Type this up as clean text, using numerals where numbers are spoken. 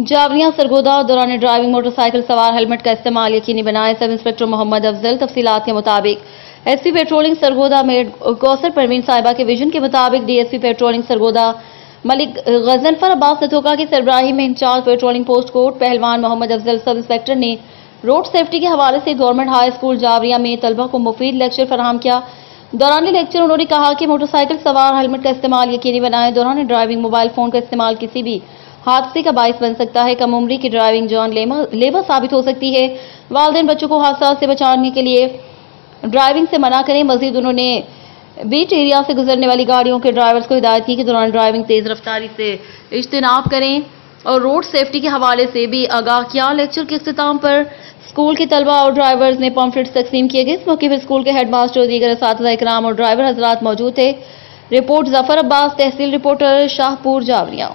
जावरियां सरगोदा दौरान driving motorcycle सवार helmet का इस्तेमाल यकीनी बनाए। Sub inspector Mohammad Afzal. तफसीलात के मुताबिक एसपी पेट्रोलिंग सरगोदा में कौसर परवीन साहिबा के विजन के मुताबिक डीएसपी पेट्रोलिंग सरगोदा मलिक गजनफर अब्बास नथोका की सरबराही में इंचार्ज पेट्रोलिंग पोस्ट कोर्ट पहलवान मोहम्मद अफजल सब इंस्पेक्टर ने रोड सेफ्टी के हवाले से गवर्नमेंट हाई स्कूल जावरिया में तलबा को मुफीद लेक्चर फराहम किया। दौरान लेक्चर उन्होंने कहा कि मोटरसाइकिल सवार हेलमेट का इस्तेमाल यकीनी बनाएं। दौरान ड्राइविंग मोबाइल फोन का इस्तेमाल किसी भी हादसे का बाइस बन सकता है। कम उम्री की ड्राइविंग जान लेवा साबित हो सकती है। वालिदैन बच्चों को हादसा से बचाने के लिए ड्राइविंग से मना करें। मजीद उन्होंने बीच एरिया से गुजरने वाली गाड़ियों के ड्राइवर्स को हिदायत की कि दौरान ड्राइविंग तेज रफ्तारी से इज्तिनाब करें और रोड सेफ्टी के हवाले से भी आगाह किया। लेक्चर के इख्तिताम पर स्कूल के तलबा और ड्राइवर्स ने पम्फलेट्स तकसीम किए गए। इस मौके पर स्कूल के हेड मास्टर और दीगर असातिज़ा इकराम और ड्राइवर हजरात मौजूद थे। रिपोर्ट जफर अब्बास, तहसील रिपोर्टर शाहपुर जावरिया।